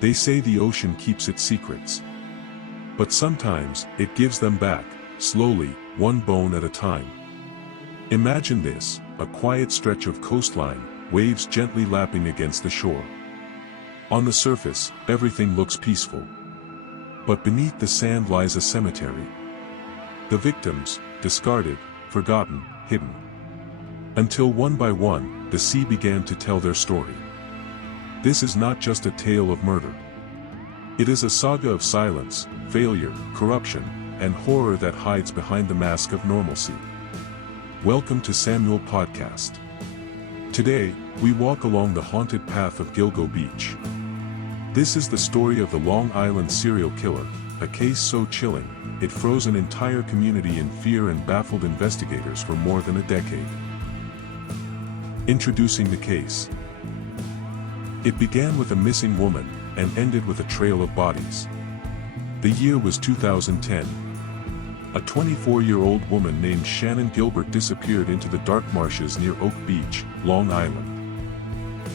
They say the ocean keeps its secrets. But sometimes, it gives them back, slowly, one bone at a time. Imagine this, a quiet stretch of coastline, waves gently lapping against the shore. On the surface, everything looks peaceful. But beneath the sand lies a cemetery. The victims, discarded, forgotten, hidden. Until one by one, the sea began to tell their story. This is not just a tale of murder. It is a saga of silence, failure, corruption, and horror that hides behind the mask of normalcy. Welcome to Samuel Podcast. Today, we walk along the haunted path of Gilgo Beach. This is the story of the Long Island serial killer, a case so chilling, it froze an entire community in fear and baffled investigators for more than a decade. Introducing the case. It began with a missing woman, and ended with a trail of bodies. The year was 2010. A 24-year-old woman named Shannon Gilbert disappeared into the dark marshes near Oak Beach, Long Island.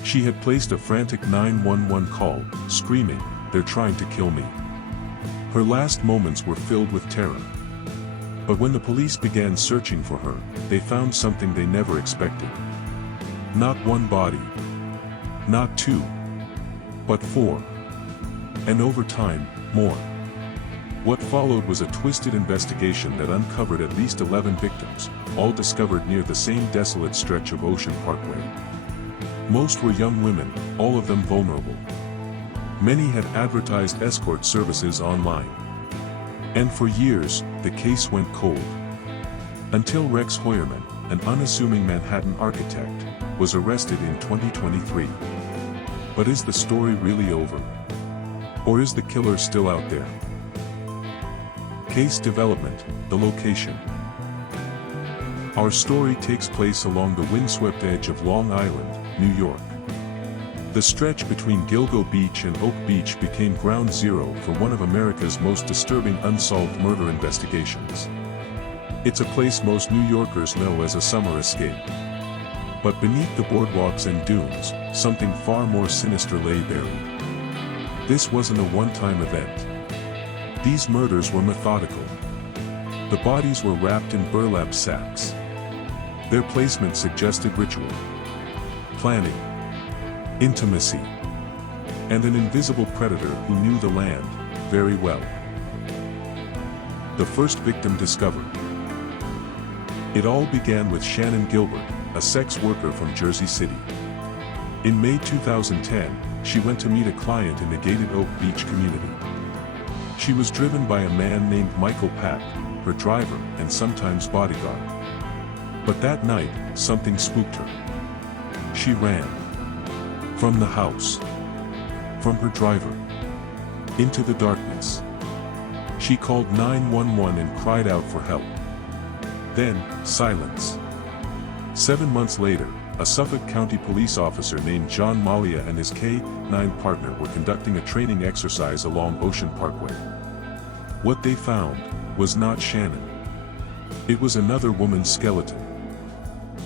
She had placed a frantic 911 call, screaming, "They're trying to kill me." Her last moments were filled with terror. But when the police began searching for her, they found something they never expected. Not one body. Not two. But four. And over time, more. What followed was a twisted investigation that uncovered at least 11 victims, all discovered near the same desolate stretch of Ocean Parkway. Most were young women, all of them vulnerable. Many had advertised escort services online. And for years, the case went cold. Until Rex Hoyerman, an unassuming Manhattan architect, was arrested in 2023. But is the story really over? Or is the killer still out there? Case development, the location. Our story takes place along the windswept edge of Long Island, New York. The stretch between Gilgo Beach and Oak Beach became ground zero for one of America's most disturbing unsolved murder investigations. It's a place most New Yorkers know as a summer escape. But beneath the boardwalks and dunes, something far more sinister lay buried. This wasn't a one-time event. These murders were methodical. The bodies were wrapped in burlap sacks. Their placement suggested ritual, planning, intimacy, and an invisible predator who knew the land very well. The first victim discovered. It all began with Shannon Gilbert, a sex worker from Jersey City. In May 2010, she went to meet a client in the gated Oak Beach community. She was driven by a man named Michael Pack, her driver and sometimes bodyguard. But that night, something spooked her. She ran. From the house. From her driver. Into the darkness. She called 911 and cried out for help. Then, silence. 7 months later, a Suffolk County police officer named John Malia and his K-9 partner were conducting a training exercise along Ocean Parkway. What they found was not Shannon. It was another woman's skeleton,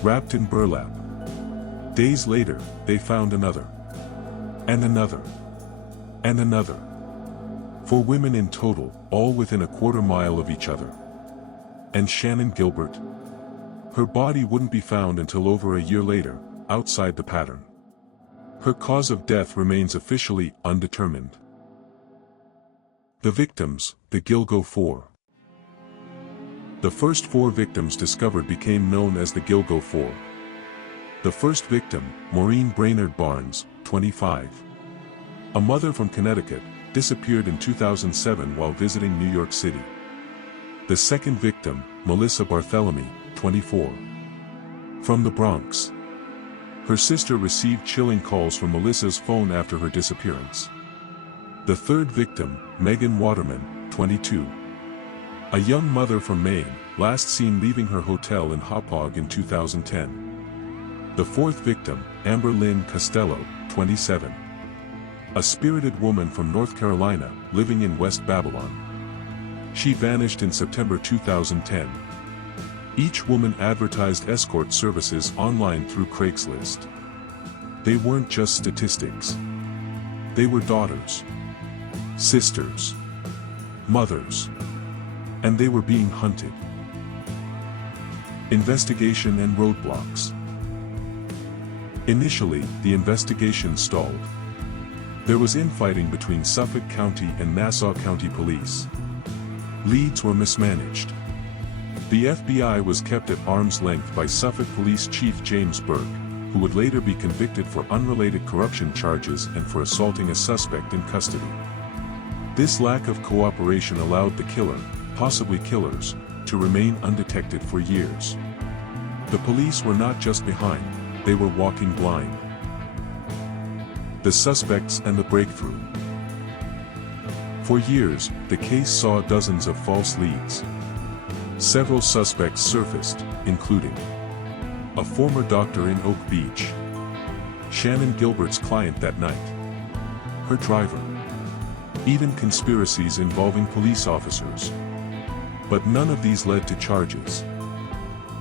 wrapped in burlap. Days later, they found another. And another. And another. 4 women in total, all within a quarter mile of each other. And Shannon Gilbert? Her body wouldn't be found until over a year later, outside the pattern. Her cause of death remains officially undetermined. The victims, the Gilgo Four. The first 4 victims discovered became known as the Gilgo Four. The first victim, Maureen Brainerd Barnes, 25. A mother from Connecticut, disappeared in 2007 while visiting New York City. The second victim, Melissa Barthélemy, 24. From the Bronx. Her sister received chilling calls from Melissa's phone after her disappearance. The third victim, Megan Waterman, 22. A young mother from Maine, last seen leaving her hotel in Hauppauge in 2010. The fourth victim, Amber Lynn Costello, 27. A spirited woman from North Carolina, living in West Babylon. She vanished in September 2010. Each woman advertised escort services online through Craigslist. They weren't just statistics. They were daughters, sisters, mothers, and they were being hunted. Investigation and roadblocks. Initially, the investigation stalled. There was infighting between Suffolk County and Nassau County Police. Leads were mismanaged. The FBI was kept at arm's length by Suffolk Police Chief James Burke, who would later be convicted for unrelated corruption charges and for assaulting a suspect in custody. This lack of cooperation allowed the killer, possibly killers, to remain undetected for years. The police were not just behind, they were walking blind. The suspects and the breakthrough. For years, the case saw dozens of false leads. Several suspects surfaced, including a former doctor in Oak Beach, Shannon Gilbert's client that night, her driver, even conspiracies involving police officers. But none of these led to charges.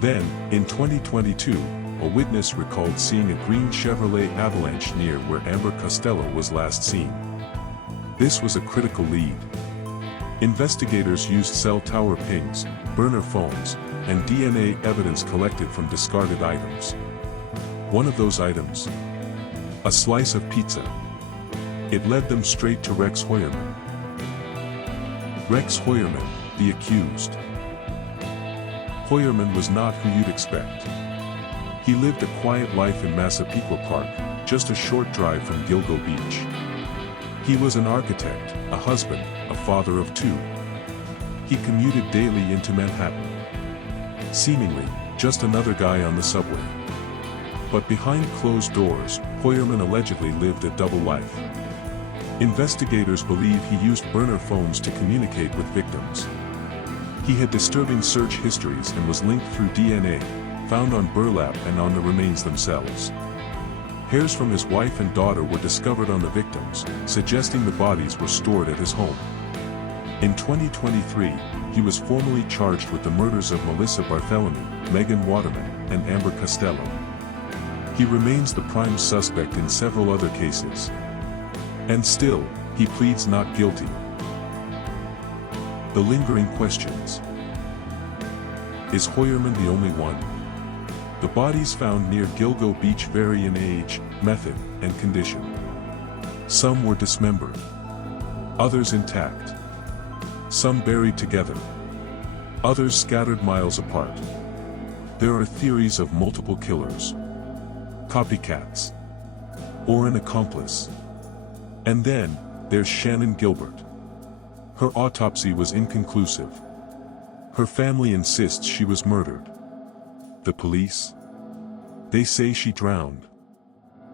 Then, in 2022, a witness recalled seeing a green Chevrolet Avalanche near where Amber Costello was last seen. This was a critical lead. Investigators used cell tower pings, burner phones, and DNA evidence collected from discarded items. One of those items, a slice of pizza. It led them straight to Rex Hoyerman. Rex Hoyerman, the accused. Hoyerman was not who you'd expect. He lived a quiet life in Massapequa Park, just a short drive from Gilgo Beach. He was an architect, a husband, a father of two. He commuted daily into Manhattan. Seemingly, just another guy on the subway. But behind closed doors, Hoyerman allegedly lived a double life. Investigators believe he used burner phones to communicate with victims. He had disturbing search histories and was linked through DNA, found on burlap and on the remains themselves. Hairs from his wife and daughter were discovered on the victims, suggesting the bodies were stored at his home. In 2023, he was formally charged with the murders of Melissa Barthélemy, Megan Waterman, and Amber Costello. He remains the prime suspect in several other cases. And still, he pleads not guilty. The lingering questions. Is Hoyerman the only one? The bodies found near Gilgo Beach vary in age, method, and condition. Some were dismembered. Others intact. Some buried together. Others scattered miles apart. There are theories of multiple killers, copycats, or an accomplice. And then, there's Shannon Gilbert. Her autopsy was inconclusive. Her family insists she was murdered. The police? They say she drowned.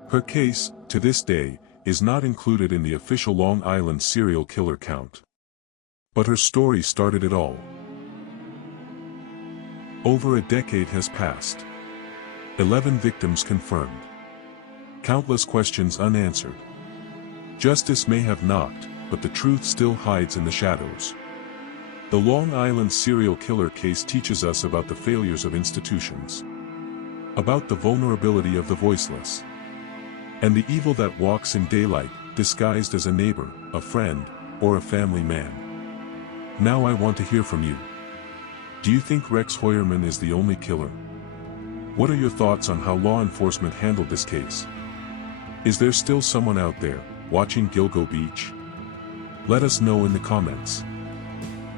Her case, to this day, is not included in the official Long Island serial killer count. But her story started it all. Over a decade has passed. 11 victims confirmed. Countless questions unanswered. Justice may have knocked, but the truth still hides in the shadows. The Long Island serial killer case teaches us about the failures of institutions, about the vulnerability of the voiceless, and the evil that walks in daylight, disguised as a neighbor, a friend, or a family man. Now I want to hear from you. Do you think Rex Hoyerman is the only killer? What are your thoughts on how law enforcement handled this case? Is there still someone out there, watching Gilgo Beach? Let us know in the comments.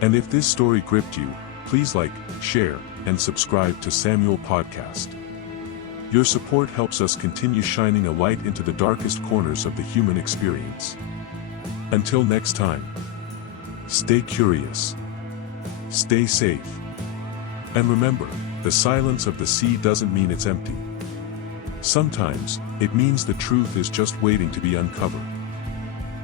And if this story gripped you, please like, share, and subscribe to Samuel Podcast. Your support helps us continue shining a light into the darkest corners of the human experience. Until next time, stay curious, stay safe, and remember, the silence of the sea doesn't mean it's empty. Sometimes, it means the truth is just waiting to be uncovered.